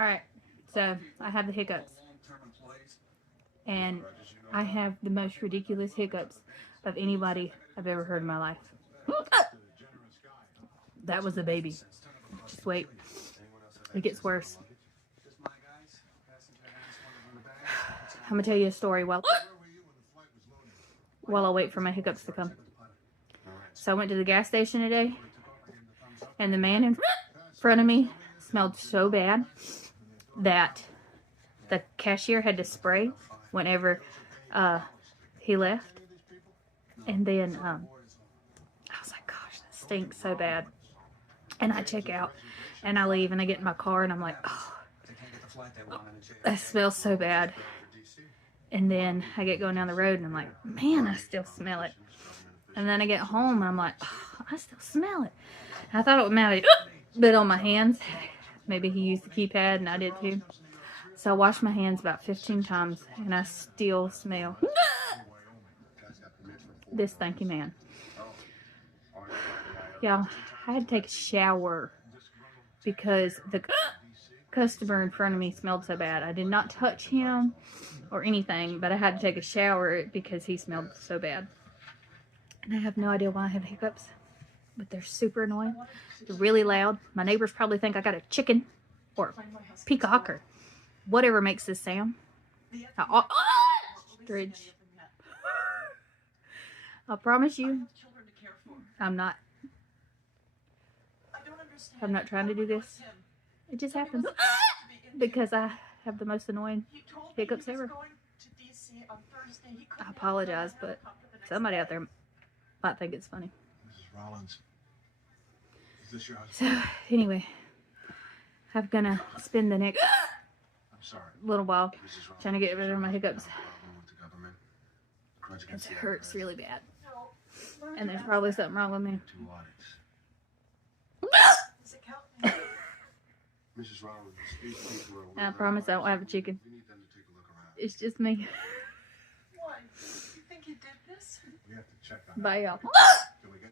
Alright, so I have the hiccups. And I have the most ridiculous hiccups of anybody I've ever heard in my life. That was a baby. Just wait. It gets worse. I'm going to tell you a story while I wait for my hiccups to come. So I went to the gas station today, and the man in front of me smelled so bad that the cashier had to spray whenever he left. And then I was like, gosh, that stinks so bad. And I check out and I leave and I get in my car and I'm like, oh, that smells so bad. And then I get going down the road and I'm like, man, I still smell it. And then I get home and I'm like, oh, I still smell it. And I thought it would smell a bit on my hands. Maybe he used the keypad and I did too. So I washed my hands about 15 times and I still smell this stinky man. Y'all, I had to take a shower because the customer in front of me smelled so bad. I did not touch him or anything, but I had to take a shower because he smelled so bad. And I have no idea why I have hiccups, but they're super annoying. They're really loud. My neighbors probably think I got a chicken or a peacock or whatever makes this sound. Ostrich. I promise you, I'm not trying to do this. It just happens because I have the most annoying hiccups ever. I apologize, but somebody out there might think it's funny. Mrs. Rollins, is this your husband? So anyway, I'm gonna spend the next little while trying to get rid of my hiccups. It hurts really bad. And there's probably something wrong with me. I promise I won't have a chicken. It's just me. Why? You think he did this? We have to check on Bye, y'all.